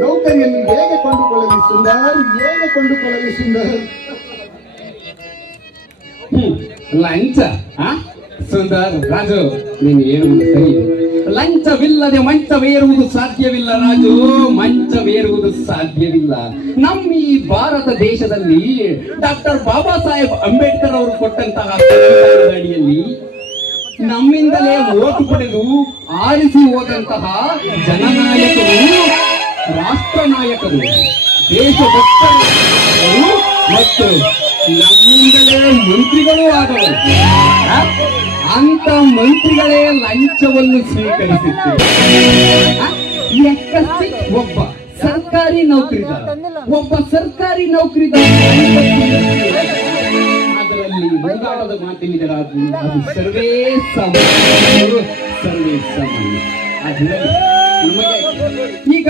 ನೌಕರಿಯನ್ನು ಹೇಗೆ ಕೊಂಡುಕೊಳ್ಳಲಿ ಸುಂದರ್, ಹೇಗೆ ಕೊಂಡುಕೊಳ್ಳಲಿ ಸುಂದರ್? ಲಂಚ ಸುಂದರ್ ರಾಜು, ನೀನು ಹೇಳುವುದು ಸರಿ. ಲಂಚವಿಲ್ಲದೆ ಮಂಚವೇರುವುದು ಸಾಧ್ಯವಿಲ್ಲ ರಾಜು, ಮಂಚವೇರುವುದು ಸಾಧ್ಯವಿಲ್ಲ. ನಮ್ಮ ಈ ಭಾರತ ದೇಶದಲ್ಲಿ ಡಾಕ್ಟರ್ ಬಾಬಾ ಸಾಹೇಬ್ ಅಂಬೇಡ್ಕರ್ ಅವರು ಕೊಟ್ಟಂತಹ ಅಡಿಯಲ್ಲಿ ನಮ್ಮಿಂದಲೇ ಓಟು ಪಡೆದು ಆರಿಸಿ ಹೋದಂತಹ ಜನನಾಯಕರು, ರಾಷ್ಟ್ರ ನಾಯಕರು, ದೇಶಭಕ್ತರು ಮತ್ತು ನಮ್ಮಿಂದಲೇ ಮಂತ್ರಿಗಳು ಆದವರು. ಅಂತ ಮಂತ್ರಿಗಳೇ ಲಂಚವನ್ನು ಸ್ವೀಕರಿಸಿದ್ದಾರೆ. ಒಬ್ಬ ಸರ್ಕಾರಿ ನೌಕರಿದಾರ ಅದರಲ್ಲಿ ಮುಂದಾಟದ ಮಾತಿನಿದರಾಗಿ ಅದು ಸರ್ವೇ ಸಾಮಾನ್ಯ. ಅದರಲ್ಲಿ ನಮಗೆ ಈಗ